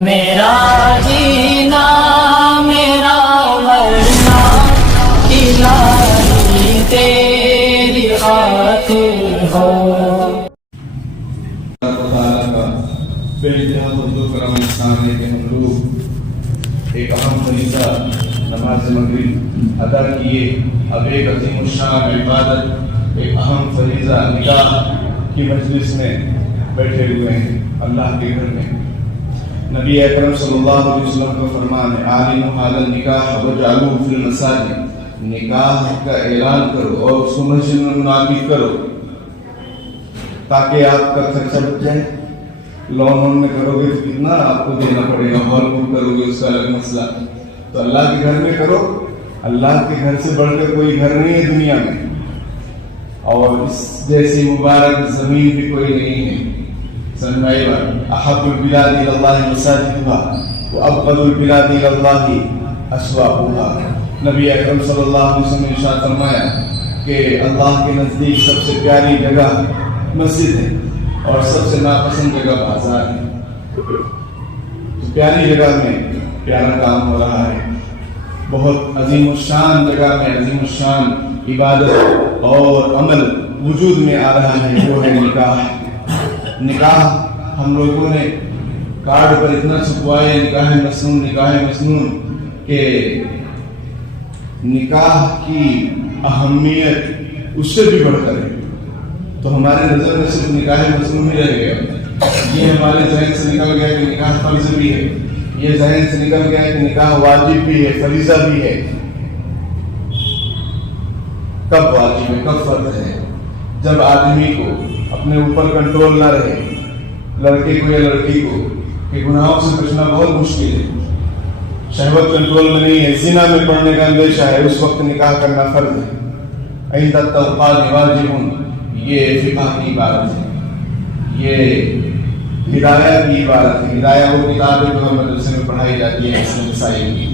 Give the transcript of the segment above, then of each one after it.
میرا جینا میرا مرنا الہی تیری خاطر ہو. بے انتہا فضل و کرم انسان ہے کہ ہم لوگ ایک اہم فریضہ نماز مغرب ادا کیے. اب ایک عظیم الشان عبادت، ایک اہم فریضہ نکاح کی مجلس میں بیٹھے ہوئے ہیں اللہ کے گھر میں. نبی اکرم صلی اللہ علیہ وسلم کا فرمان ہے عالم حال النکاح وجعلوه فی المساجد، نکاح کا اعلان کرو اور اس کو مسجد میں منعقد کرو تاکہ آپ کا خرچہ بچ جائے. لون میں کرو گے تو کتنا آپ کو دینا پڑے گا، ہال بک کرو گے اس کا الگ مسئلہ. تو اللہ کے گھر میں کرو. اللہ کے گھر سے بڑھ کر کوئی گھر نہیں ہے دنیا میں، اور اس جیسی مبارک زمین بھی کوئی نہیں ہے. احب البلاد الى اللہ مساجدها وابغض البلاد الى اللہ اسواقها. نبی اکرم صلی اللہ علیہ وسلم نے ارشاد فرمایا کہ اللہ کے نزدیک سب سے پیاری جگہ مسجد ہے اور سب سے ناپسند جگہ بازار ہے. تو پیاری جگہ میں پیارا کام ہو رہا ہے. بہت عظیم الشان جگہ میں عظیم الشان عبادت اور عمل وجود میں آ رہا ہے، وہ ہے نکاح. نکاح ہم لوگوں نے کارڈ پر اتنا چھپوائے نکاح مسنون نکاح مسنون کہ نکاح کی اہمیت اس سے بھی بڑھ کر ہے. تو ہمارے نظر میں صرف نکاح مسنون ہی رہ گیا. یہ ہمارے ذہن سے نکل گیا کہ نکاح فرض بھی ہے، یہ ذہن سے نکل گیا کہ نکاح واجب بھی ہے، فریضہ بھی ہے. کب واجب ہے کب فرض ہے؟ جب آدمی کو اپنے اوپر کنٹرول نہ رہے، لڑکے کو یا لڑکی کو، کہ گناہوں سے بچنا بہت مشکل ہے، شہوت کنٹرول میں نہیں ہے، زنا میں پڑنے کا اندیشہ ہے، اس وقت نکاح کرنا فرض ہے. عند التوقات واجب، یہ فقہ کی عبارت ہے، یہ ہدایہ کی عبارت ہے. ہدایہ وہ کتاب ہے جو مدرسے میں پڑھائی جاتی ہے اس مسائل کی.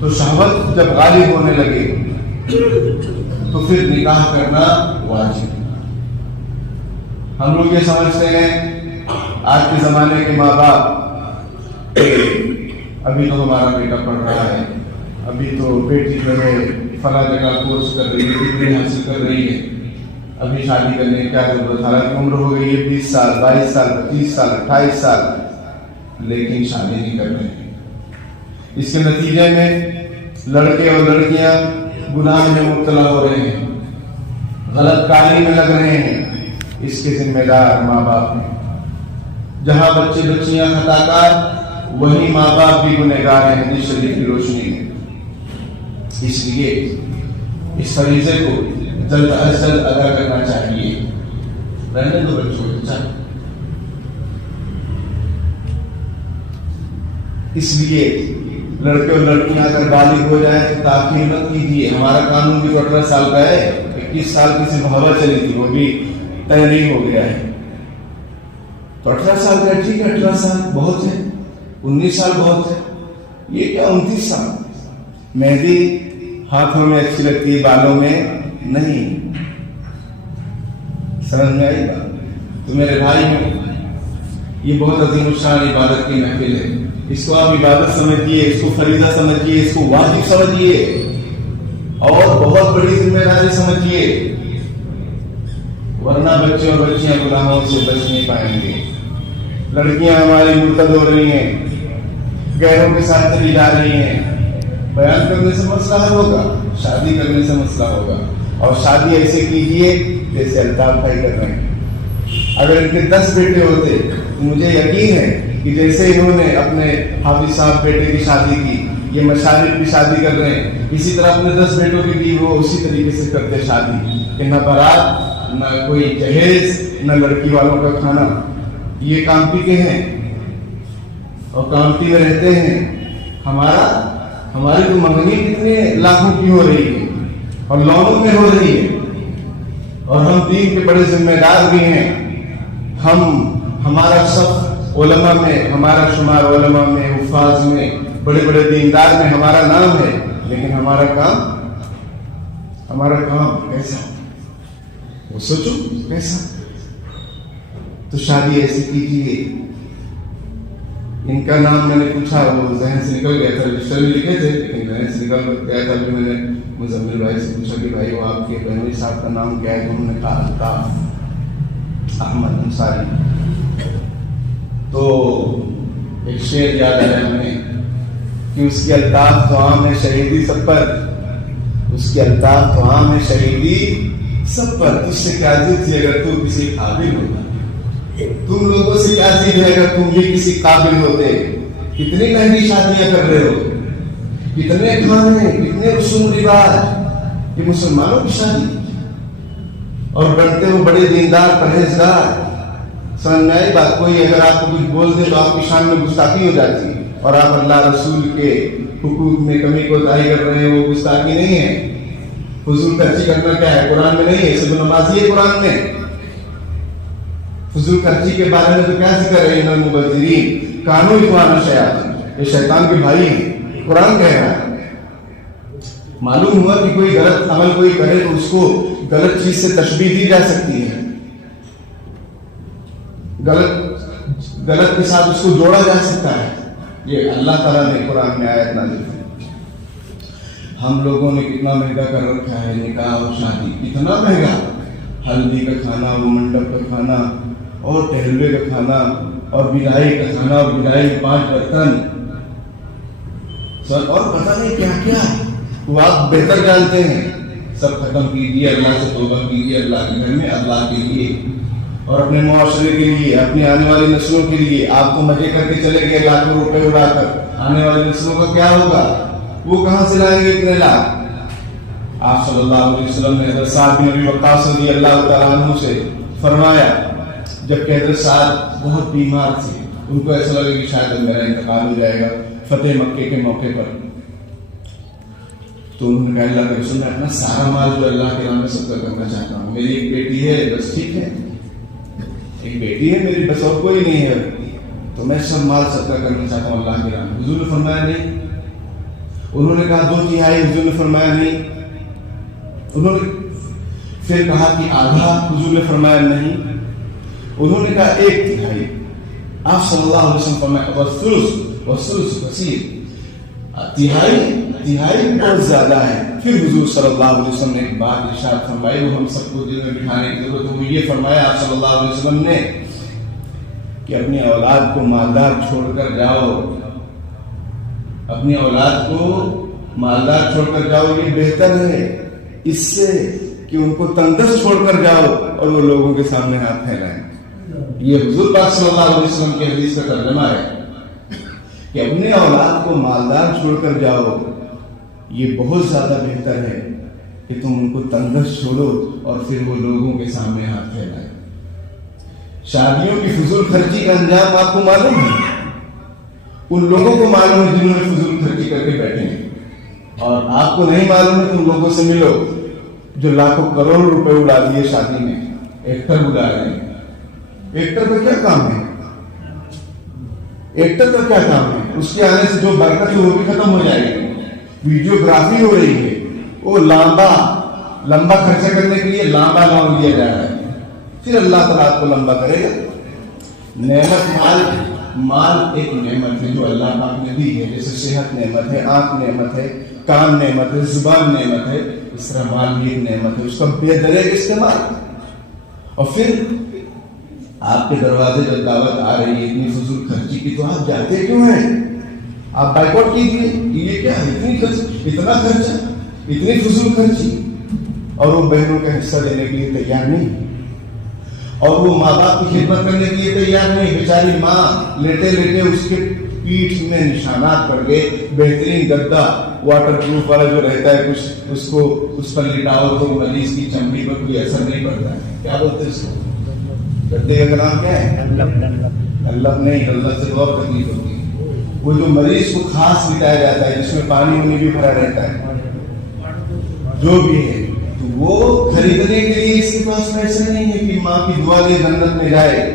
تو شہوت جب غالب ہونے لگے تو پھر نکاح کرنا واجب. ہم لوگ یہ سمجھتے ہیں آج کے زمانے کے ماں باپ ابھی تو ہمارا بیٹا پڑھ رہا ہے، ابھی تو بیٹی جو ہے فلاں جگہ کورس کر رہی ہے، ڈگری حاصل کر رہی ہے، ابھی شادی کرنے کی کیا ضرورت. حالانکہ عمر ہو گئی ہے 20 سال 22 سال 25 سال 28 سال، لیکن شادی نہیں کر رہے ہیں. اس کے نتیجے میں لڑکے اور لڑکیاں گناہ میں مبتلا ہو رہے ہیں، غلط کاری میں لگ رہے ہیں. اس کے ذمہ دار ماں باپ ہیں. جہاں بچے بچیاں خطا کار، وہی ماں باپ بھی گنہگار ہیں حدیث شریف کی روشنی میں. اس لیے اس فریضے کو جلد از جلد ادا کرنا چاہیے. رہنے دو بچوں کو. اس لیے لڑکے اور لڑکیاں اگر بالغ ہو جائیں تو تاخیر مت کیجیے. ہمارا قانون بھی تو 18 سال کا ہے. 21 سال کی صرف ہوا چلی تھی، وہ بھی طے نہیں ہو گیا ہے. تو 18 سال کا ٹھیک ہے، 18 سال بہت ہے، 19 سال بہت ہے. یہ کیا 29 سال؟ مہندی ہاتھوں میں اچھی لگتی ہے، بالوں میں نہیں. سمجھ میں آئی بات؟ تو میرے بھائی یہ بہت عظیم الشان عبادت کی محفل ہے. اس کو آپ عبادت سمجھیے، اس کو فریضہ سمجھیے، اس کو واجب سمجھیے اور بہت بڑی ذمہ داری سمجھیے، ورنہ بچے اور بچیاں گناہوں سے بچ نہیں پائیں گے. لڑکیاں ہماری مرتد ہو رہی ہیں، غیروں کے ساتھ چلی جا رہی ہیں. بیان کرنے سے مسئلہ حل ہوگا، شادی کرنے سے مسئلہ ہوگا. اور شادی ایسے کیجیے جیسے الطاف بھائی کر رہے ہیں. اگر ان کے 10 بیٹے ہوتے تو مجھے یقین ہے کہ جیسے انہوں نے اپنے حافظ صاحب بیٹے کی شادی کی، یہ مشارف کی شادی کر رہے ہیں، اسی طرح اپنے 10 بیٹوں کی بھی وہ اسی طریقے سے کرتے شادی، کہ نہ بارات نہ کوئی جہیز نہ لڑکی والوں کا کھانا. یہ کامتی کے ہیں اور کامتی میں رہتے ہیں. ہماری تو منگنی کتنے لاکھوں کی ہو رہی ہے اور لونوں میں ہو رہی ہے، اور ہم دین کے بڑے ذمہ دار بھی ہیں. ہمارا صف علماء میں، ہمارا شمار علماء میں، حفاظ میں، بڑے بڑے دیندار میں ہمارا نام ہے، لیکن ہمارا کام کیسا؟ وہ سوچو کیسا. تو شادی ایسی کیجیے ان کا نام میں نے پوچھا، وہ ذہن سے نکل گیا تھا، رجسٹر میں لکھے تھے لیکن ذہن سے نکل گیا تھا. میں نے مزمل بھائی سے پوچھا کہ بھائی وہ آپ کے بہنوئی صاحب کا نام کیا ہے؟ تو انہوں نے کہا الطاف احمد انصاری. تو ایک شعر یاد آیا ہمیں کہ اس کی الطاف تو عام ہے شہیدی سب پر، اس کی الطاف تو عام ہے شہیدی سب پر. تجھ سے کیا ضد تھی اگر تو کسی قابل ہوتا، تم لوگوں سے کیا ضد ہے اگر تم بھی کسی قابل ہوتے. کتنی مہنگی شادیاں کر رہے ہو، کتنے کھانے، کتنے رسوم رواج، یہ مسلمانوں کی شادی، اور بنتے ہو بڑے دیندار پرہیزگار. سمجھ میں آئی بات؟ کوئی اگر آپ کو کچھ بول دے تو آپ کی شان میں گستاخی ہو جاتی ہے، اور آپ اللہ رسول کے حقوق میں کمی کوتاہی کر رہے ہیں، وہ گستاخی نہیں ہے. فضول خرچی کرنا کیا ہے؟ قرآن میں نہیں ہے، سب نمازی ہے قرآن میں. فضول خرچی کے بارے میں تو کیا ذکر ہے؟ ان المبذرین کانوا اخوان الشیاطین، یہ شیطان کے بھائی ہیں، قرآن کہہ رہا ہے. معلوم ہوا کہ کوئی غلط عمل کوئی کرے تو اس کو غلط چیز سے تشبیہ دی جا سکتی ہے، غلط کے ساتھ اس کو جوڑا جا سکتا ہے. یہ اللہ تعالیٰ نے قرآن میں آیت نازل کی. ہم لوگوں نے کتنا مہنگا کر رکھا ہے نکاح اور شادی، کتنا مہنگا. ہلدی کا کھانا، وہ منڈپ کا کھانا، اور ٹہلوے کا کھانا، اور بدائی کا کھانا، اور بدائی 5 برتن سر، اور پتہ نہیں کیا کیا. وہ آپ بہتر جانتے ہیں. سب ختم کیجیے، اللہ سے توبہ کیجیے، اللہ کے گھر میں اللہ کے لیے اور اپنے معاشرے کے لیے، اپنی آنے والی نسلوں کے لیے. آپ کو مزے کر کے چلے گئے لاکھوں روپے اڑا کر، آنے والی نسلوں کا کیا ہوگا؟ وہ کہاں سے لائیں گے اتنے لاکھ؟ آپ صلی اللہ علیہ وسلم نے حضرت سعد بن ابی وقاص رضی اللہ تعالیٰ عنہ سے فرمایا، جبکہ حضرت سعد بہت بیمار تھے، ان کو ایسا لگا کہ شاید میرا انتقال ہو جائے گا فتح مکے کے موقع پر. تو انہوں نے کہا اللہ کے رسول، میں اپنا سارا مال جو اللہ کے نام میں صدقہ کرنا چاہتا ہوں. میری ایک بیٹی ہے بس، ٹھیک ہے، ایک بیٹی ہے میری بس، اور کوئی نہیں ہے، تو میں سب مال صدقہ کرنا چاہتا ہوں اللہ کے نام میں. حضور نے فرمایا نہیں. انہوں نے کہا 2/3. حضور نے فرمایا نہیں. انہوں نے پھر کہا کہ آدھا. حضور نے فرمایا نہیں. انہوں نے کہا 1/3. آپ صلی اللہ علیہ وسلم فرمایا والثلث کثیر. تہائی بہت زیادہ ہے. پھر حضور صلی اللہ علیہ وسلم نے ایک بات ارشاد فرمائی، وہ ہم سب کو دل میں بٹھانے کی ضرورت ہے. وہ یہ فرمایا آپ صلی اللہ علیہ وسلم نے کہ اپنی اولاد کو مالدار چھوڑ کر جاؤ، اپنی اولاد کو مالدار چھوڑ کر جاؤ، یہ بہتر ہے اس سے کہ ان کو تندرست چھوڑ کر جاؤ اور وہ لوگوں کے سامنے ہاتھ پھیلائیں. یہ حضور پاک صلی اللہ علیہ وسلم کی حدیث کا ترجمہ ہے کہ اپنے اولاد کو مالدار چھوڑ کر جاؤ، یہ بہت زیادہ بہتر ہے کہ تم ان کو تندرست چھوڑو اور پھر وہ لوگوں کے سامنے ہاتھ پھیلائیں. شادیوں کی فضول خرچی کا انجام آپ کو معلوم ہے، ان لوگوں کو معلوم ہے جنہوں نے فضول خرچی کر کے بیٹھے ہیں، اور آپ کو نہیں معلوم ہے. تم لوگوں سے ملو جو لاکھوں کروڑ روپے اڑا دیے شادی میں، ایکٹر اڑا رہے ہیں. ایکٹر کا کیا کام ہے؟ ایکٹر کا کیا کام ہے؟ اس کے آنے سے جو برکت ہے وہ بھی ختم ہو جائے گی. ویڈیوگرافی ہو رہی ہے، وہ لمبا خرچہ کرنے کے لیے لمبا لون لیا جا رہا ہے، پھر اللہ تعالیٰ آپ کو لمبا کرے گا. نعمت مال ایک نعمت ہے جو اللہ پاک نے دی ہے. جیسے صحت نعمت ہے، آنکھ نعمت ہے، کان نعمت ہے، زبان نعمت ہے، اس طرح مال بھی ایک نعمت ہے، اس کا بے دریغ استعمال. اور پھر آپ کے دروازے جب دعوت آ رہی ہے اتنی فضول خرچی کی، تو آپ جاتے کیوں ہیں؟ آپ بائیکاٹ کیجیے. یہ کیا اتنا خرچہ، اتنی فضول خرچی، اور وہ بہنوں کا حصہ دینے کے لیے تیار نہیں، اور وہ ماں باپ کی خدمت کرنے کے لیے تیار نہیں. بیچاری ماں لیٹے لیٹے اس کے پیٹھ میں نشانات پڑ گئے. بہترین گدا واٹر پروف والا جو رہتا ہے، کچھ اس کو اس پر لٹاؤ تو مریض کی چمڑی پر کوئی اثر نہیں پڑتا ہے. کیا بولتے ہیں اس کو؟ گدے کا نام کیا ہے؟ اللہ نہیں، اللہ سے بہت تکلیف ہوتی ہے. وہ جو مریض کو خاص لٹایا جاتا ہے جس میں پانی بھی بھرا رہتا ہے، جو بھی ہے، تو وہ خریدنے کے لیے اس کے پاس پیسے نہیں ہے کہ ماں کی دعا لے جنت میں جائے.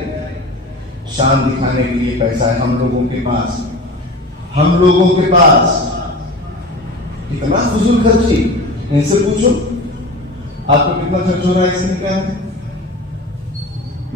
شان دکھانے کے لیے پیسہ ہے ہم لوگوں کے پاس. ہم لوگوں کے پاس کتنا فضول خرچی. ان سے پوچھو آپ کو کتنا خرچ ہو رہا ہے اس نکاح میں؟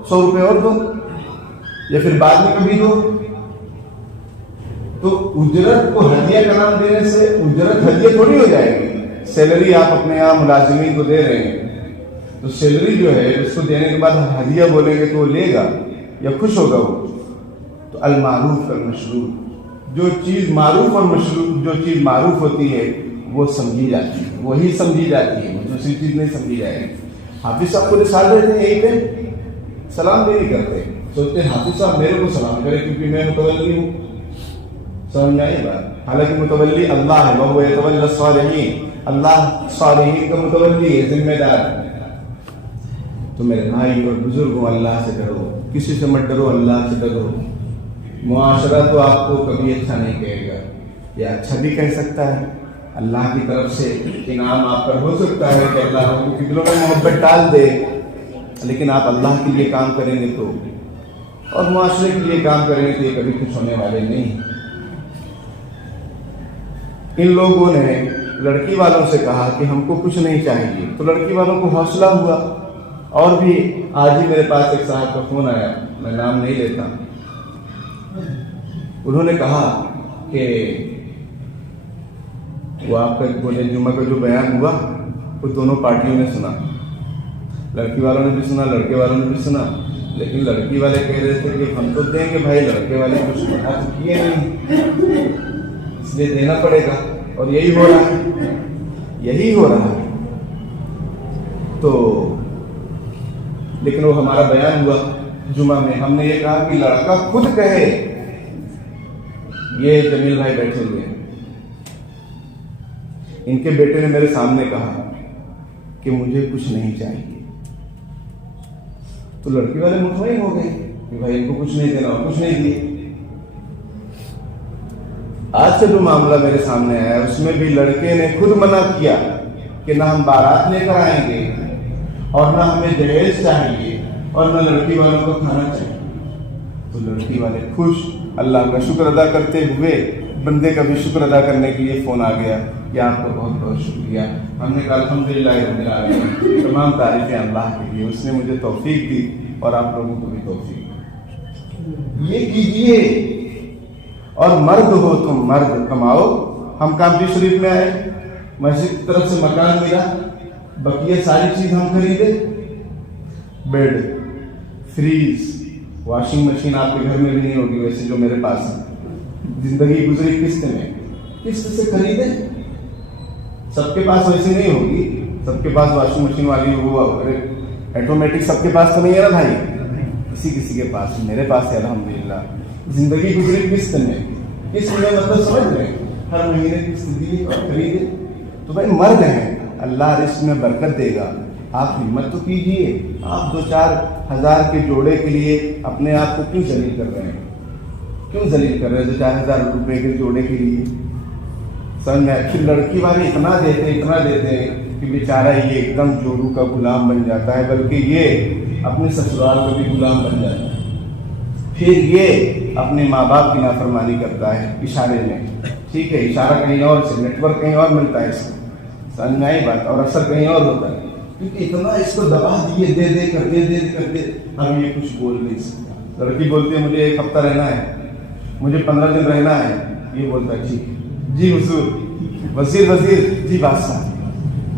100 روپے اور دو یا پھر بعد میں کبھی دو. تو اجرت کو ہدیہ کا نام دینے سے اجرت ہدیہ تھوڑی ہو جائے گی. سیلری آپ اپنے یہاں ملازمین کو دے رہے ہیں تو سیلری جو ہے اس کو دینے کے بعد ہدیہ بولیں گے تو وہ لے گا یا خوش ہوگا وہ. تو المعروف والمشروع، جو چیز معروف اور مشروع، جو چیز معروف ہوتی ہے وہ سمجھی جاتی ہے، وہی سمجھی جاتی ہے، دوسری چیز نہیں سمجھی جائے گی. حافظ صاحب کو رسالہ دیتے ہیں یہی پہ سلام بھی نہیں کرتے، سوچتے ہیں حافظ صاحب میرے کو سلام کرے کیونکہ میں متولی ہوں. سمجھ میں آئی بات؟ حالانکہ متولی اللہ ہے، وہ یتولی الصالحین، اللہ صالحین کا متولی ہے، ذمہ دار. تو میرے بھائی اور بزرگوں اللہ سے ڈرو، کسی سے مت ڈرو، اللہ سے ڈرو. معاشرہ تو آپ کو کبھی اچھا نہیں کہے گا، یا اچھا بھی کہہ سکتا ہے. اللہ کی طرف سے انعام آپ پر ہو سکتا ہے کہ اللہ آپ کو دلوں میں محبت ڈال دے، لیکن آپ اللہ کے لیے کام کریں گے تو اور معاشرے کے لیے کام کریں گے تو یہ کبھی کچھ ہونے والے نہیں. ان لوگوں نے لڑکی والوں سے کہا کہ ہم کو کچھ نہیں چاہیے، تو لڑکی والوں کو حوصلہ ہوا. اور بھی آج ہی میرے پاس ایک صاحب کا فون آیا، میں نام نہیں لیتا. انہوں نے کہا کہ وہ آپ کا بولے جمعہ کا جو بیان ہوا وہ دونوں پارٹیوں نے سنا، لڑکی والوں نے بھی سنا، لڑکے والوں نے بھی سنا. لیکن لڑکی والے کہہ رہے تھے کہ ہم تو دیں گے بھائی، لڑکے والے کچھ بتا تو کیے نہیں، اس لیے دینا پڑے گا. اور یہی ہو رہا ہے، یہی ہو رہا ہے. تو لیکن وہ ہمارا بیان ہوا جمعہ میں، ہم نے یہ کہا کہ لڑکا خود کہے. یہ جمیل بھائی بیٹھے ہوئے ہیں، ان کے بیٹے نے میرے سامنے کہا کہ مجھے کچھ نہیں چاہیے. تو لڑکی والے مطمئن ہو گئے کہ بھائی ان کو کچھ نہیں دینا، اور کچھ نہیں دیے. آج سے جو معاملہ میرے سامنے آیا اس میں بھی لڑکے نے خود منع کیا کہ نہ ہم بارات لے کر آئیں گے اور نہ ہمیں جہیز چاہیے اور نہ لڑکی والوں کو کھانا چاہیے. تو لڑکی والے خوش، اللہ کا شکر ادا کرتے ہوئے بندے کا بھی شکر ادا کرنے کے لیے فون آ گیا کہ آپ کا بہت بہت شکریہ. ہم نے کہا الحمدللہ رب العالمین، تمام تعریفیں اللہ کے لیے، اس نے مجھے توفیق دی اور آپ لوگوں کو بھی توفیق. یہ کیجئے. اور مرد ہو تم، مرد کماؤ. ہم کامتی شریف میں آئے، مسجد کی طرف سے مکان ملا، بقیہ ساری چیز ہم خریدے. بیڈ، فریز، واشنگ مشین آپ کے گھر میں بھی نہیں ہوگی ویسے جو میرے پاس ہے. زندگی گزری قسط میں، قسط سے خریدے. سب کے پاس ویسے نہیں ہوگی، سب کے پاس واشنگ مشین والی وہ آٹومیٹک سب کے پاس تو نہیں ہے نا بھائی، کسی کسی کے پاس. میرے پاس ہے الحمدللہ. زندگی گزری قسط میں، قسط میں مطلب سمجھ رہے ہیں، ہر مہینے قسط دی اور خریدے. تو بھائی مرد ہیں، اللہ رزق میں برکت دے گا. آپ ہمت تو کیجیے. آپ 2-4 ہزار کے جوڑے کے لیے اپنے آپ کو کیوں ذلیل کر رہے ہیں؟ کیوں ذلیل کر رہے ہیں 2-4 ہزار روپے کے جوڑے کے لیے؟ سمجھ میں پھر لڑکی والے اتنا دیتے ہیں کہ بیچارہ یہ ایک دم جورو کا غلام بن جاتا ہے، بلکہ یہ اپنے سسرال کا بھی غلام بن جاتا ہے. پھر یہ اپنے ماں باپ کی نافرمانی کرتا ہے اشارے میں. ٹھیک ہے، اشارہ کہیں اور سے، نیٹ ورک کہیں اور ملتا ہے اس کو، سمجھ میں آئی بات، اور اثر کہیں اور ہوتا ہے. کیونکہ اتنا اس کو دبا دیے، دے کر ہم یہ کچھ بول نہیں سکتا. لڑکی بولتی ہے مجھے 1 ہفتہ رہنا ہے، مجھے 15 دن رہنا ہے. یہ بولتا ہے ٹھیک ہے جی حضور، وزیر جی بادشاہ،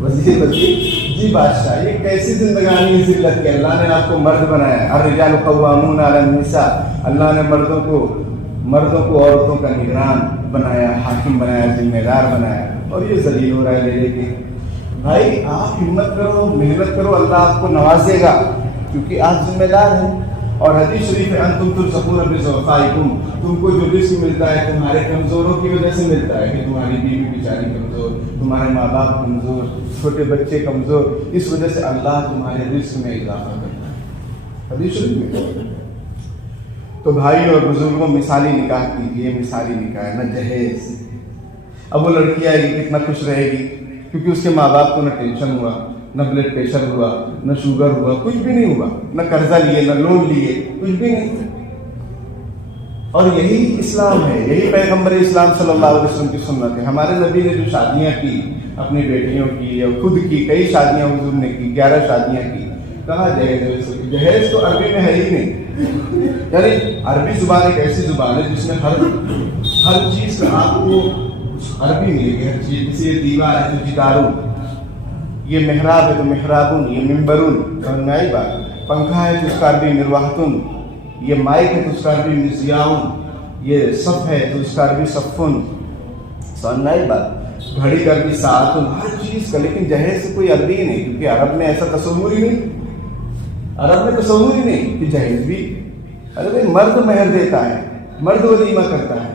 وزیر جی بادشاہ. یہ کیسی زندگانی ہے ذلت کی؟ اللہ نے آپ کو مرد بنایا. الرجال قوامون علی النساء، اللہ نے مردوں کو عورتوں کا نگران بنایا، حاکم بنایا، ذمہ دار بنایا، اور یہ ذلیل ہو رہا ہے لے کے. بھائی آپ ہمت کرو، محنت کرو، اللہ آپ کو نوازے گا کیونکہ آپ ذمہ دار ہیں. اور حدیث شریف ہے انتم ترزقون بضعفائکم، تم کو جو رزق ملتا ہے تمہارے کمزوروں کی وجہ سے ملتا ہے کہ تمہاری بیوی بیچاری کمزور، تمہارے ماں باپ کمزور، چھوٹے بچے کمزور، اس وجہ سے اللہ تمہارے رزق میں اضافہ کرتا ہے. حدیث شریف میں. تو بھائی اور بزرگوں مثالی نکاح کیجیے. مثالی نکاح ہے، نہ جہیز. اب وہ لڑکی آئے گی کتنا خوش رہے گی کیونکہ اس کے ماں باپ کو نہ ٹینشن ہوا، نہ بلڈ پریشر ہوا، نہ شوگر ہوا، کچھ بھی نہیں ہوا، نہ قرضہ لیے، نہ لون لیے، کچھ بھی نہیں. اور یہی اسلام ہے، یہی پیغمبر اسلام صلی اللہ علیہ وسلم کی سنت ہے. ہمارے نبی نے جو شادیاں کی اپنی بیٹیوں کی یا خود کی، کئی شادیاں حضور نے کی، 11 شادیاں کی. کہاں جہیز جہیز تو عربی میں ہے ہی نہیں. یعنی عربی زبان ایک ایسی زبان ہے جس میں ہر چیز کا آپ کو عربی ملے گی. ہر چیز جیسے یہ دیوار ہے تو جدارون، یہ محراب ہے تو محرابون، یہ ممبرون، نئی بات. پنکھا ہے تو اس کا عربی مروحتن، یہ مائک ہے تو اس کا عربی مزیاؤن، یہ صف ہے تو اس کا عربی صفن. نئی بات. گھڑی کا عربی ساعتن، ہر چیز کا. لیکن جہیز سے کوئی عربی ہی نہیں، کیونکہ عرب میں ایسا تصور ہی نہیں. عرب میں تصور ہی نہیں کہ جہیز بھی. ارے مرد مہر دیتا ہے، مرد ولیمہ کرتا ہے.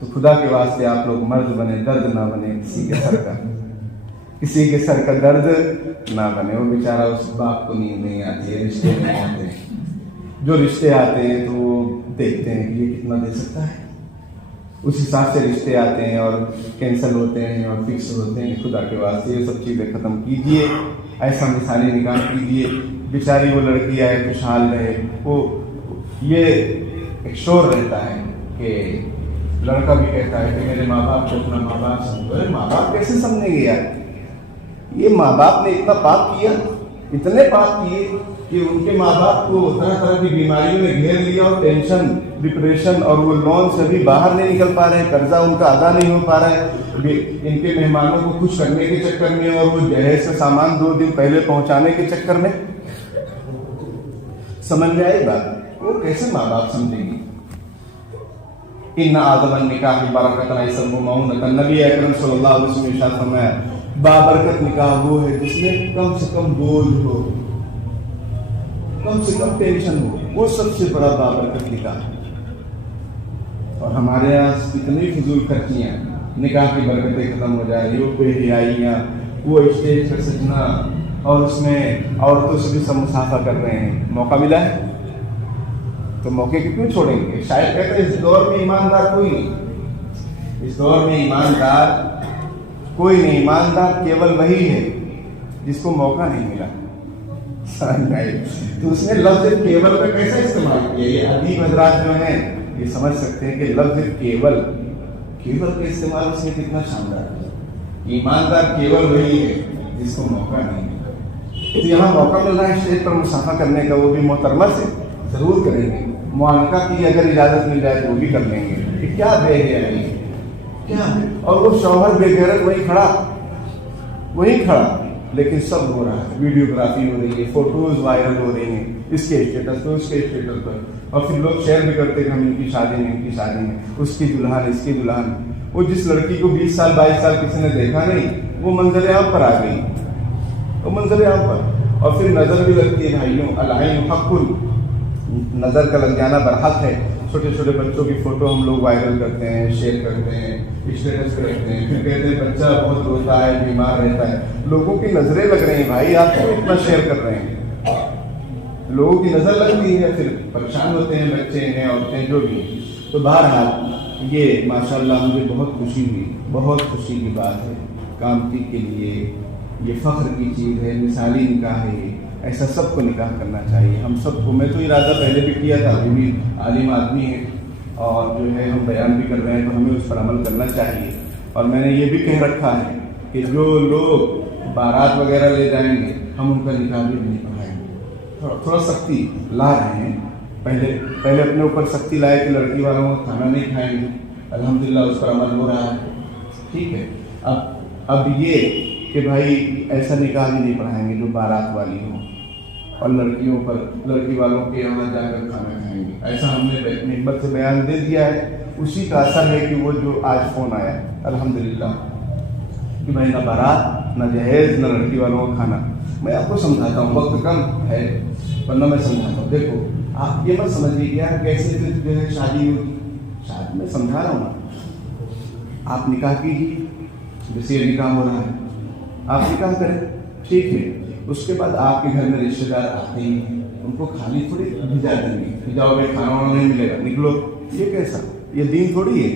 تو خدا کے واسطے آپ لوگ مرد بنے، درد نہ بنے کسی کے سر کا درد نہ بنے. وہ بیچارہ اس باپ کو نیند نہیں آتی ہے، رشتے نہیں آتے ہیں. جو رشتے آتے ہیں تو وہ دیکھتے ہیں کہ یہ کتنا دے سکتا ہے، اس حساب سے رشتے آتے ہیں اور کینسل ہوتے ہیں اور فکس ہوتے ہیں. خدا کے واسطے یہ سب چیزیں ختم کیجیے. ایسا مثالی نکاح کیجیے. بیچاری وہ لڑکی آئے خوشحال رہے. وہ یہ ایک شور رہتا ہے کہ لڑکا بھی کہتا ہے کہ میرے ماں باپ کو اپنا ماں باپ سمجھو. ارے ماں باپ کیسے سمجھیں گے یار؟ یہ ماں باپ نے اتنا پاپ کیا، اتنے پاپ کیے کہ ان کے ماں باپ کو طرح طرح کی بیماریوں میں گھیر لیا، اور ٹینشن، ڈپریشن، اور وہ لون سے بھی باہر نہیں نکل پا رہے ہیں. قرضہ ان کا ادا نہیں ہو پا رہا ہے. ان کے مہمانوں کو خوش کرنے کے چکر میں اور وہ جہیز کا سامان 2 دن پہلے پہنچانے کے چکر میں. سمجھ میں آئی بات؟ وہ کیسے ماں باپ سمجھیں گی؟ ان اعظم النکاح برکۃ ایسر مؤونۃ. نبی اکرم صلی اللہ علیہ وسلم نے ارشاد فرمایا بابرکت نکاح وہ ہے جس میں کم سے کم بوجھ ہو، کم سے کم ٹینشن ہو. وہ سب سے بڑا بابرکت نکاح ہے. اور ہمارے یہاں اتنی فضول خرچیاں، نکاح کی برکتیں ختم ہو جا رہی. وہ بے حیائیاں، وہ اسٹیج پر سجنا، اور اس میں عورتوں سے بھی سب مصافحہ کر رہے ہیں. موقع ملا ہے تو موقع کو کیوں چھوڑیں گے؟ شاید کہتے ہیں اس دور میں ایماندار کوئی نہیں. اس دور میں ایماندار کوئی نہیں. ایماندار کیول وہی ہے جس کو موقع نہیں ملا. تو اس نے لفظ کیول کا کیسا استعمال کیا؟ یہ ادیب حضرات جو ہیں یہ سمجھ سکتے ہیں کہ لفظ کیول کا استعمال اس نے کتنا شاندار کیا. ایماندار کیول وہی ہے جس کو موقع نہیں ملا. تو یہاں موقع مل رہا ہے اسٹیج پر مصافحہ کرنے کا، وہ بھی محترمہ سے ضرور کریں گے. معانقہ کی اگر اجازت مل جائے تو وہ بھی کر لیں گے. کہ کیا بے حیائی ہے کیا ہے. اور وہ شوہر بے غیرت وہی کھڑا لیکن سب ہو رہا ہے. ویڈیوگرافی ہو رہی ہے، فوٹوز وائرل ہو رہی ہیں، اس کے اسٹیٹس پر، اس کے اسٹیٹس پر. اور پھر لوگ شیئر بھی کرتے کہ ہم ان کی شادی میں اس کی دلہن، اس کی دلہن. وہ جس لڑکی کو 20 سال 22 سال کسی نے دیکھا نہیں، وہ منظر عام پر آ گئی. وہ منظر عام پر. اور پھر نظر بھی لگتی ہے. بھائیوں العین حق، نظر کا لگ جانا برحق ہے. چھوٹے چھوٹے بچوں کی فوٹو ہم لوگ وائرل کرتے ہیں، شیئر کرتے ہیں، اسٹیٹس پہ رکھتے ہیں. پھر کہتے ہیں بچہ بہت روتا ہے، بیمار رہتا ہے. لوگوں کی نظریں لگ رہی ہیں. بھائی آپ کیوں اتنا شیئر کر رہے ہیں؟ لوگوں کی نظر لگتی ہے، پھر پریشان ہوتے ہیں بچے ہیں، عورتیں، جو بھی. تو بہرحال یہ ماشاءاللہ مجھے بہت خوشی ہوئی، بہت خوشی کی بات ہے. کامتی کے لیے یہ فخر کی چیز ہے. مثالی نکاح ہے. ایسا سب کو نکاح کرنا چاہیے. ہم سب کو. میں تو ارادہ پہلے بھی کیا تھا، ابھی بھی عالم آدمی ہے اور جو ہے ہم بیان بھی کر رہے ہیں تو ہمیں اس پر عمل کرنا چاہیے. اور میں نے یہ بھی کہہ رکھا ہے کہ جو لوگ بارات وغیرہ لے جائیں گے ہم ان کا نکاح بھی نہیں پڑھائیں گے. تھوڑا سختی لا رہے ہیں. پہلے اپنے اوپر سختی لائے کہ لڑکی والوں کو کھانا نہیں کھائیں گے. الحمدللہ اس پر عمل ہو رہا ہے. ٹھیک ہے. اب یہ کہ بھائی ایسا نکاح بھی نہیں پڑھائیں گے جو بارات والی ہو اور لڑکی والوں کے یہاں جا کر کھانا کھائیں گے. ایسا ہم نے ممبر سے بیان دے دیا ہے. اسی کا اثر ہے کہ وہ جو آج فون آیا الحمدللہ کہ بھائی نہ بارات، نہ جہیز، نہ لڑکی والوں کا کھانا. میں آپ کو سمجھاتا ہوں، وقت کم ہے ورنہ میں سمجھاتا ہوں. دیکھو آپ یہ مت سمجھیے کہ یار کیسے جو ہے شادی ہوگی. شادی میں سمجھا رہا ہوں. آپ نکاح کیجیے، جیسے یہ نکاح ہو رہا ہے آپ نکاح کریں، ٹھیک ہے. اس کے بعد آپ کے گھر میں رشتے دار آتے ہیں، ان کو خالی تھوڑی بھیجا دیں گے کہ جاؤ بھائی کھانا وانا نہیں ملے گا، نکلو. یہ کیسا؟ یہ دین تھوڑی ہے.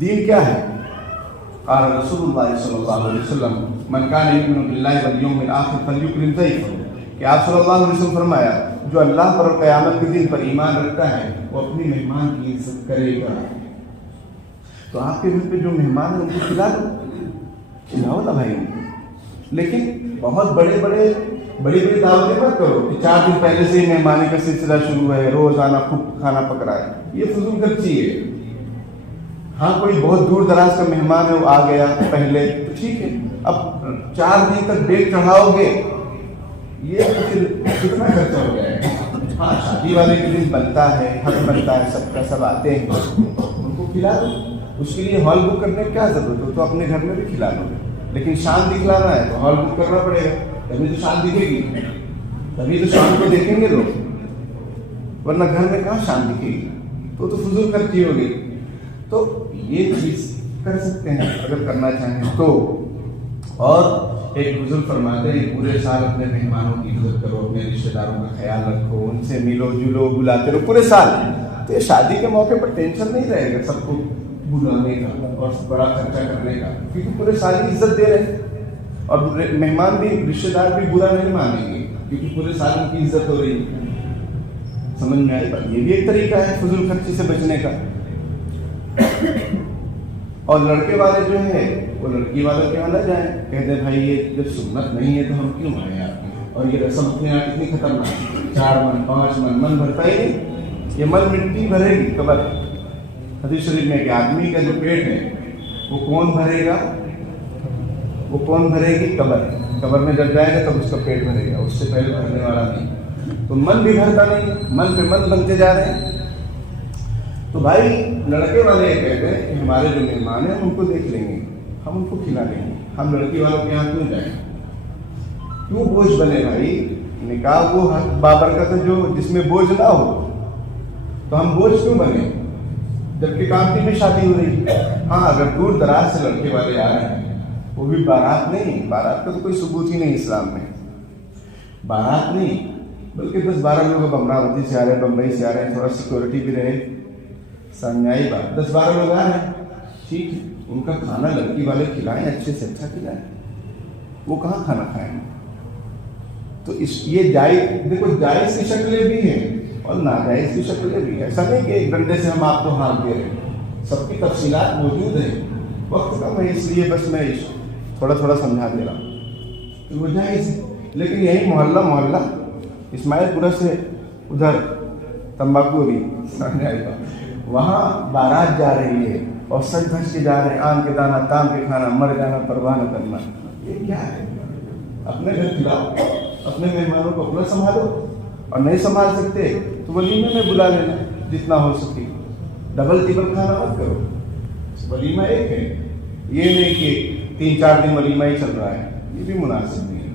دین کیا ہے؟ قال رسول اللہ صلی اللہ علیہ وسلم من کان یؤمن باللہ والیوم الآخر فلیکرم ضیفہ. کہ آپ صلی اللہ علیہ وسلم فرمایا جو اللہ پر اور قیامت کے دن پر ایمان رکھتا ہے وہ اپنی مہمان کی عزت کرے گا. تو آپ کے گھر پہ جو مہمان ہیں ان کو کھلاؤ نا بھائی ان کو. لیکن بہت بڑے بڑے بڑی بڑی دعوتیں مت کرو کہ 4 دن پہلے سے ہی مہمانی کا سلسلہ شروع ہے، روز آنا، خوب کھانا پک رہا ہے، یہ فضول خرچی ہے۔ ہاں کوئی بہت دور دراز کا مہمان ہے، وہ آ گیا پہلے تو ٹھیک ہے، اب 4 دن تک ڈیٹ چڑھاؤ گے، یہ تو پھر کتنا خرچہ ہو جائے گا۔ ہاں شادی والے کے دن بنتا ہے، حق بنتا ہے، سب کا سب آتے ہیں، ان کو کھلا دو۔ اس کے لیے ہال بک کرنے کی کیا ضرورت ہو، تو اپنے گھر میں بھی کھلا لو گے، لیکن شان دکھلانا ہے تو ہال بک کرنا پڑے گا، تبھی تو شان دکھے گی، تبھی تو شان کو دیکھیں گے لوگ، ورنہ گھر میں کہاں شان دکھے گی، تو فضول خرچی ہوگی۔ تو یہ چیز کر سکتے ہیں اگر کرنا چاہیں تو۔ اور ایک بزرگ فرماتے ہیں پورے سال اپنے مہمانوں کی عزت کرو، اپنے رشتہ داروں کا خیال رکھو، ان سے ملو جلو، بلاتے رہو پورے سال، تو یہ شادی کے موقع پر ٹینشن نہیں رہے گا سب کو بلانے کا اور بڑا خرچہ کرنے کا، کیونکہ پورے سال کی عزت دے رہے ہیں، اور مہمان بھی، رشتہ دار بھی برا نہیں مانیں گے کیونکہ پورے سال ان کی عزت ہو رہی ہے۔ سمجھ میں آئی بات؟ یہ بھی ایک طریقہ ہے فضول خرچی سے بچنے کا۔ اور لڑکے والے جو ہیں وہ لڑکی والوں کے یہاں نہ جائیں، کہتے ہیں بھائی یہ جب سنت نہیں ہے تو ہم کیوں آئیں آپ کی، اور یہ رسم اپنے یہاں کتنی خطرناک ہے، 4 من 5 من بھرتا ہی نہیں، یہ من مٹی بھرے گی قبر۔ حدیث شریف میں کہ آدمی کا جو پیٹ ہے وہ کون بھرے گا، وہ کون بھرے گی؟ قبر میں جب جائے گا تب اس کا پیٹ بھرے گا، اس سے پہلے بھرنے والا نہیں۔ تو من بھی بھرتا نہیں، من پہ من بنتے جا رہے ہیں۔ تو بھائی لڑکے والے یہ کہتے ہیں کہ ہمارے جو مہمان ہیں ہم ان کو دیکھ لیں گے، ہم ان کو کھلا دیں گے، ہم لڑکی والوں کے یہاں کیوں جائیں، کیوں بوجھ بنے بھائی؟ نکاح وہ بابرکت ہے جو جس میں بوجھ نہ ہو، تو ہم بوجھ کیوں بنے جبکہ کام کی بھی شادی ہو رہی ہے۔ ہاں اگر دور دراز سے لڑکے والے آ رہے ہیں، وہ بھی بارات نہیں، بارات کا تو کوئی ثبوت ہی نہیں اسلام میں، بارات نہیں بلکہ 10-12 لوگ اب امراوتی سے آ رہے ہیں، بمبئی سے آ رہے ہیں، تھوڑا سیکورٹی بھی رہے، سمجھائی بات، 10-12 لوگ آ رہے ہیں، ٹھیک ہے، ان کا کھانا لڑکی والے کھلائیں، اچھے سے اچھا کھلائیں، وہ کہاں کھانا کھائیں گے؟ تو یہ جائز، دیکھو جائز کی شکلیں بھی ہیں اور ناجائز کی شکلیں بھی ہیں، ایسا نہیں کہ ایک ڈنڈے سے ہم آپ کو ہاتھ دے رہے ہیں، سب کی تفصیلات موجود ہیں، وقت کم ہے اس لیے بس میں تھوڑا سمجھا دے رہا ہوں کہ وہ جائز ہے۔ لیکن یہی محلہ اسماعیل پورہ سے ادھر تمباکوری وہاں بارات جا رہی ہے اور سج دھج کے جا رہے ہیں، آم کے دانہ تام کے کھانا، مر جانا پرواہ نہ کرنا، یہ کیا ہے؟ اپنے گھر کھلاؤ، اپنے مہمانوں کو اپنا سنبھالو، اور نہیں سنبھال سکتے تو ولیمے میں بلا لینا جتنا ہو سکے، ڈبل ٹیبل کھانا مت کرو، ولیمہ ایک ہے، یہ نہیں کہ 3-4 دن ولیمہ ہی چل رہا ہے، یہ بھی مناسب نہیں ہے۔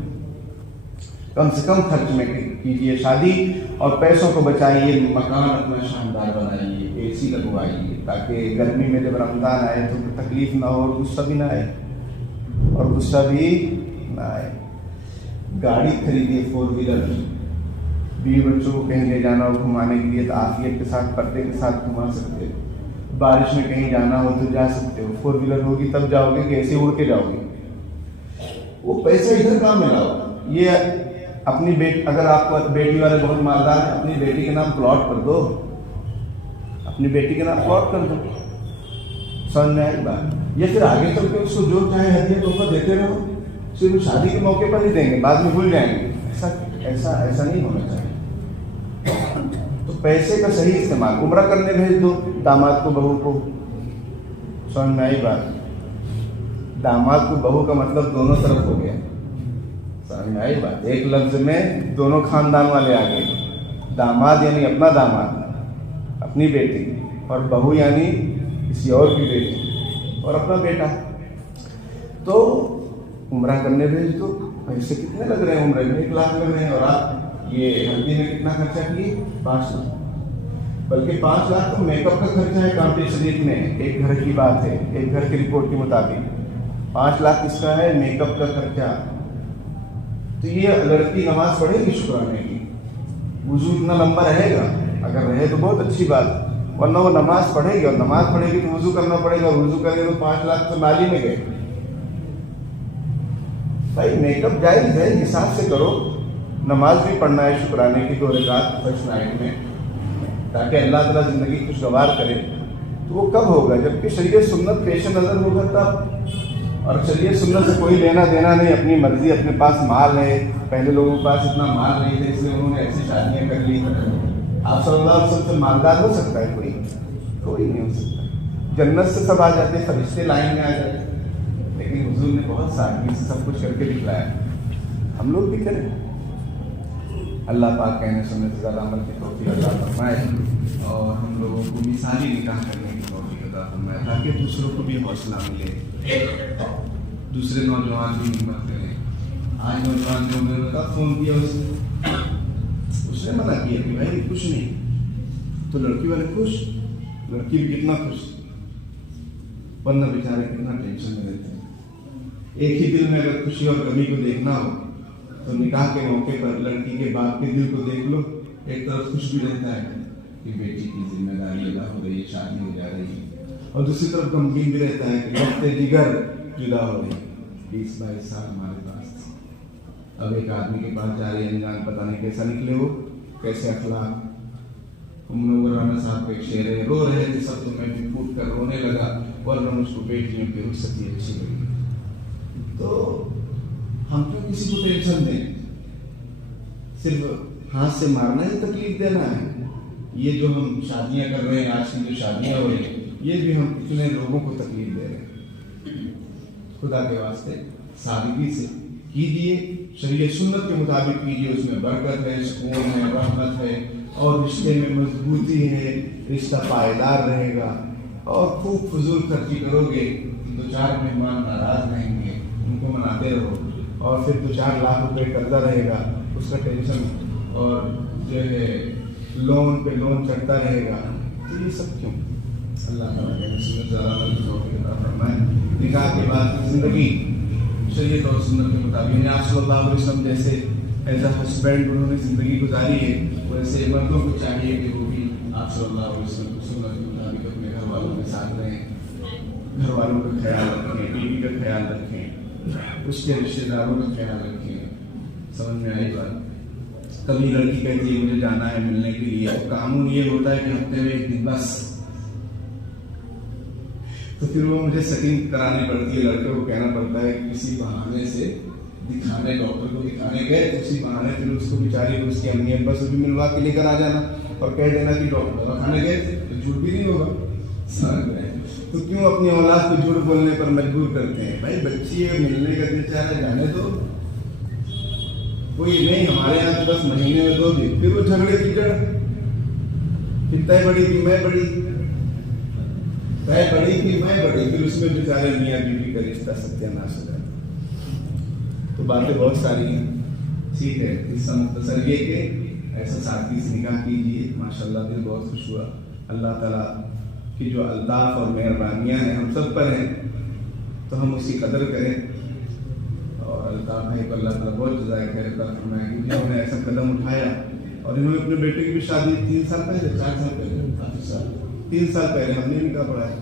کم سے کم خرچ میں کیجیے شادی، اور پیسوں کو بچائیے، مکان اپنا شاندار بنائیے، اے سی لگوائیے، تاکہ گرمی میں جب رمضان آئے تو تکلیف نہ ہو، اور غصہ بھی نہ آئے، گاڑی خریدیے 4 ویلر، بیوی بچوں کو کہیں لے جانا ہو گھمانے کے لیے تو عافیت کے ساتھ، پردے کے ساتھ گھما سکتے ہو، بارش میں کہیں جانا ہو تو جا سکتے ہو، 4 ویلر ہوگی تب جاؤ گے کہ ایسے اڑ کے جاؤ گے، وہ پیسے ادھر کام میں لاؤ۔ یہ اپنی اگر آپ کو بیٹی والے بہت مالدار ہیں، اپنی بیٹی کے نام پلاٹ کر دو، اپنی بیٹی کے نام پلاٹ کر دو، سمجھ میں آئی بات؟ یا پھر آگے چل کے اس کو جو چاہے ہدیہ تحفہ دیتے رہو، صرف شادی کے موقع پر ہی دیں گے، بعد میں بھول جائیں گے، ایسا نہیں ہونا چاہیے۔ تو پیسے کا صحیح استعمال، عمرہ کرنے بھیج دو داماد کو بہو کو، سمجھ میں آئی بات؟ داماد کو بہو کا مطلب دونوں طرف ہو گیا، سمجھ میں آئی بات؟ ایک لفظ میں دونوں خاندان والے آ گئے، داماد یعنی اپنا داماد، اپنی بیٹی، اور بہو یعنی کسی اور کی بیٹی اور اپنا بیٹا۔ تو عمرہ کرنے بھیج دو، پیسے کتنے لگ رہے ہیں عمرے میں؟ 1 لاکھ لگ رہے ہیں، اور آپ یہ ہلدی میں کتنا خرچہ کیے؟ 5 لاکھ، بلکہ 5 لاکھ تو میک اپ کا خرچہ ہے کانٹی شریف میں، ایک گھر کی بات ہے، ایک گھر کی رپورٹ کے مطابق 5 لاکھ اس کا ہے میک اپ کا خرچہ۔ تو یہ لڑکی نماز پڑھے گی شکرانے کی، وضو اتنا لمبا رہے گا، اگر رہے تو بہت اچھی بات، ورنہ وہ نماز پڑھے گی، اور نماز پڑھے گی تو وضو کرنا پڑے گا، اور وضو کرے گا تو 5 لاکھ تو نالی میں گئے۔ بھائی میک اپ جائز ہے، حساب سے کرو، نماز بھی پڑھنا ہے شکرانے کی 2 رکعت فرسٹ نائٹ میں، تاکہ اللہ تعالیٰ زندگی خوشگوار کرے۔ تو وہ کب ہوگا؟ جبکہ شریعت سنت پیش نظر ہوگا تب، اور چلیے سنت سے کوئی لینا دینا نہیں، اپنی مرضی، اپنے پاس مال ہے، پہلے لوگوں کے پاس اتنا مال نہیں تھا اس لیے انہوں نے ایسی شادیاں کر لی. آپ صلی اللہ علیہ وسلم سے مالدار ہو سکتا ہے کوئی نہیں ہو سکتا. جنت سے سب آ جاتے، فرشتے لائن میں آ جاتے، لیکن حضور نے بہت سادگی سے سب کچھ کر کے دکھلایا. ہم لوگ بھی کریں. اللہ پاک کہنے سننے سے زیادہ عمل کی توفیق عطا فرمائے اور ہم لوگوں کو مثالی نکاح کرنے کی توفیق عطا فرمائے تاکہ دوسروں کو بھی حوصلہ ملے، دوسرے نوجوان بھی ہمت کریں. آج نوجوان جو میں نے بتا فون کیا اس نے منع کیا کہ بھائی کچھ نہیں، تو لڑکی والے خوش، لڑکی بھی کتنا خوش، ورنہ بیچارے کتنا ٹینشن میں رہتے ہیں. ایک ہی دل میں اگر خوشی اور کمی کو دیکھنا ہو تو نکاح کے موقع پر لڑکی کے باپ کے دل کو دیکھ لو. ایک طرف خوش بھی رہتا ہے کہ بیٹی کی ذمہ داری ادا ہو رہی ہے، شادی ہو جا رہی ہے، اور دوسری طرف غمگین بھی رہتا ہے کہ وقت جگر جدا ہو رہی ہے. 20-22 سال ہمارے پاس تھے، اب ایک آدمی کے پاس جا رہی ہے انجان، پتہ نہیں کیسا نکلے وہ، کیسے اخلاق. ہم لوگ رانا صاحب کے شعر ہے، رو رہے تھے سب تو میں بھی پھوٹ کر رونے لگا، ورنہ مجھ کو بیٹیوں کی رخصتی اچھی لگی. تو ہم کیوں کسی کو ٹینشن دیں؟ صرف ہاتھ سے مارنا ہی تکلیف دینا ہے. یہ جو ہم شادیاں کر رہے ہیں، آج کی جو شادیاں ہو رہی ہیں، یہ بھی ہم کتنے لوگوں کو تکلیف دے رہے ہیں. خدا کے واسطے سادگی سے کیجیے، شریعت سنت کے مطابق کیجیے، اس میں برکت ہے، سکون ہے، رحمت ہے، اور رشتے میں مضبوطی ہے، رشتہ پائیدار رہے گا. اور خوب فضول خرچی کرو گے، 2-4 مہمان ناراض رہیں گے، ان کو مناتے رہو، اور پھر 2-4 لاکھ روپے قرضہ رہے گا، اس کا ٹینشن، اور جو ہے لون پہ لون چڑھتا رہے گا. تو یہ سب کیوں؟ اللہ تعالیٰ کے سنت زیادہ توفیق عطا فرمائے. نکاح کے بعد کی زندگی شریعت اور سنت کے مطابق آپ صلی اللہ علیہ وسلم جیسے ایز اے ہسبینڈ انہوں نے زندگی گزاری ہے، ویسے مردوں کو چاہیے کہ وہ بھی آپ صلی اللہ علیہ وسلم کی سنت کے مطابق اپنے گھر والوں کے ساتھ رہیں، گھر والوں کا خیال رکھیں، بیوی کا خیال رکھیں، اس کے رشتے داروں کا خیال رکھیں. سمجھ میں آئی بات؟ کبھی لڑکی کہتی ہے مجھے جانا ہے ملنے کے لیے، قانون یہ ہوتا ہے کہ ہفتے میں 1 دن بس، تو پھر وہ مجھے سیٹنگ کرانی پڑتی ہے، لڑکے کو کہنا پڑتا ہے کسی بہانے سے دکھانے، ڈاکٹر کو دکھانے گئے تو اسی بہانے پھر اس کو بیچاری کو اس کی امی ابا سے بھی ملوا کے لے کر آ جانا اور کہہ دینا کہ ڈاکٹر دکھانے گئے تھے، تو جھوٹ بھی نہیں ہوگا. سمجھ گئے؟ تو کیوں اپنی اولاد کو جھوٹ بولنے پر مجبور کرتے ہیں؟ بھائی بچی ہے، ملنے کا دل چاہ رہے جانے دو، کوئی نہیں. ہمارے یہاں تو بس مہینے میں 2 دن، پھر وہ جھگڑے کی جڑ، پھر طے بڑی تھی میں بڑی، طے بڑی تھی میں بڑی، پھر اس میں بیچارے میاں بیوی کا رشتہ ستیہ ناش ہو جاتا. تو باتیں بہت ساری ہیں، ٹھیک ہے. اس کا مختصر یہ کہ ایسا سادگی سے نکاح کیجیے. ماشاء اللہ دل بہت خوش ہوا. اللہ تعالیٰ کی جو الطاف اور مہربانیاں ہیں ہم سب پر ہیں، تو ہم اس کی قدر کریں. اور الطاف بھائی کو اللہ تعالیٰ بہت جزائے خیر عطا فرمائے، کیونکہ انہوں نے ایسا قدم اٹھایا اور انہوں نے اپنے بیٹے کی بھی شادی 3 سال پہلے، 4 سال پہلے، 3 سال پہلے ہم نے نکاح پڑھایا.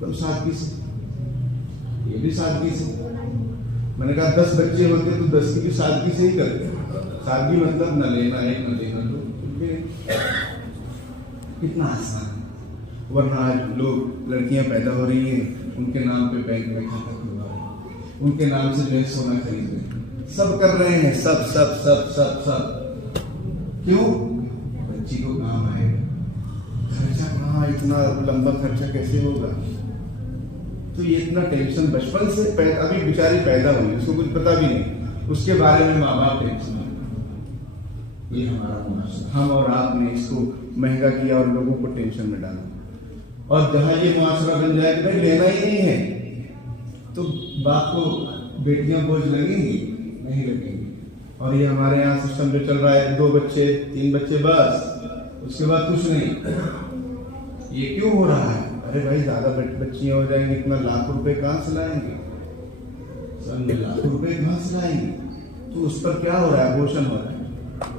تو سادگی سے، یہ بھی سادگی سے. میں نے کہا 10 بچے ہوتے تو 10 کی بھی سادگی سے ہی کرتے. سادگی مطلب نہ لینا ایک نہ دینا دو، کتنا آسان ہے. ورنہ آج لوگ لڑکیاں پیدا ہو رہی ہیں، ان کے نام پہ بینک میں کھاتا کھلوا رہے ہیں، ان کے نام سے جو ہے سونا خرید رہے ہیں، سب کر رہے ہیں، سب سب سب سب سب. کیوں؟ بچی کو کام آئے گا. خرچہ کہاں، اتنا لمبا خرچہ کیسے ہوگا؟ تو یہ اتنا ٹینشن بچپن سے، ابھی بیچاری پیدا ہوئی، اس کو کچھ پتا بھی نہیں، اس کے بارے میں ماں باپ ٹینشن. یہ ہمارا معاشرہ، ہم اور آپ نے اس کو مہنگا کیا اور لوگوں کو ٹینشن میں ڈالا. اور جہاں یہ معاشرہ بن جائے کہ بھائی لینا ہی نہیں ہے، تو باپ کو بیٹیاں بوجھ لگیں گی؟ نہیں لگیں گی. اور یہ ہمارے یہاں سسٹم جو چل رہا ہے 2 بچے 3 بچے بس، اس کے بعد کچھ نہیں. یہ کیوں ہو رہا ہے؟ ارے بھائی زیادہ بچیاں ہو جائیں گے، اتنا لاکھ روپے کہاں سے لائیں گے؟ لاکھ روپے کہاں سے لائیں گے؟ تو اس پر کیا ہو رہا ہے؟ ابورشن ہو رہا ہے.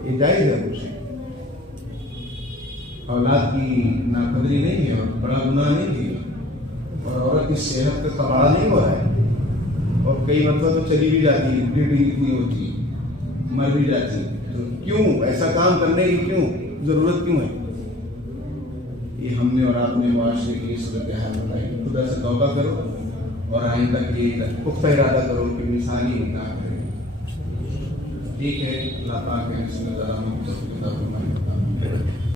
یہ جائز ہے ابورشن. اولاد کی ناقدری نہیں ہے اور بڑا گناہ نہیں ہے، اور عورت کی صحت کا کباڑا نہیں ہو رہا ہے. اور کئی مرتبہ تو چلی بھی جاتی ہے، بلیڈنگ اتنی ہوتی ہے، مر بھی جاتی ہے. تو کیوں ایسا کام کرنے کی کیوں ضرورت کیوں ہے؟ یہ ہم نے اور آپ نے معاشرے کی صورت حال بتائی. خدا سے توبہ کرو اور آئندہ کی پختہ ارادہ کرو کہ مثالی نکاح کرے. ٹھیک ہے, اللہ پاک نے اس میں ذرا مختلف